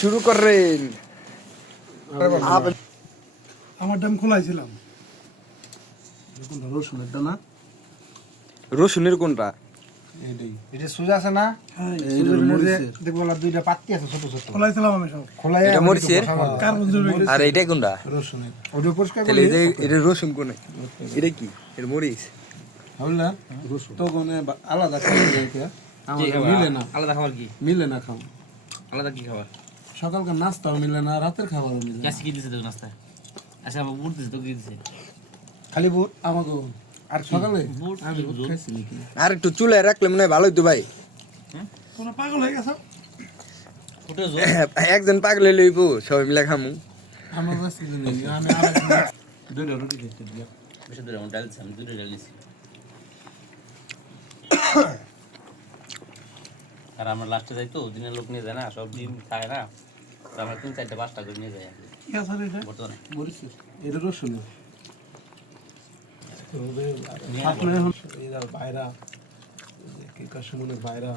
শুরু করেন আমার ডাম খোলাইছিলাম রসুনের কোনটা এটা সোজা আছে না দেখবো দুইটা পাত্তি আছে ছোট ছোট খোলাইছিলাম আমি সব খোলাই এটা মরিচের কার্বন জরুরি আর এইটা কোনটা রসুনের ওটা পরিষ্কার তাহলে করে এটা রসুন কোনে এটা কি এর মরিচ বুঝলা তো কোনে আলাদা খাবার মিলে না আলাদা খাবার কি মিলে না খাও আলাদা কি খাবার সকালকার নাস্তাও মিলে না রাতের খাবারও মিলে না গ্যাস কি দিছে তো নাস্তা আচ্ছা আমার বুট দিছে তো কি দিছে খালি বুট আমাকে আর সকালে বুট আমি বুট খাইছি নাকি আর একটু চুলায় রাখলে মনে হয় ভালো হইতো ভাই তোমরা পাগল হয়ে গেছো ফুটে জোর একজন পাগলে লইবো সবাই মিলে খামু আমার কাছে নেই আমি দুইটা রুটি খেতে দিয়া বেশি দূরে আমার ডাল দিছে আমি দুটো ডাল দিছি আর আমরা লাস্টে যাই তো দিনের লোক নিয়ে যায় না সব ডিম খায় না তো আমরা 3-4-5টা করে নিয়ে যাই আর কি। কি আছে রে এটা বর্তমানে মরিচ এটা রসুন বাইরা কি কাশ্মীরের বাইরা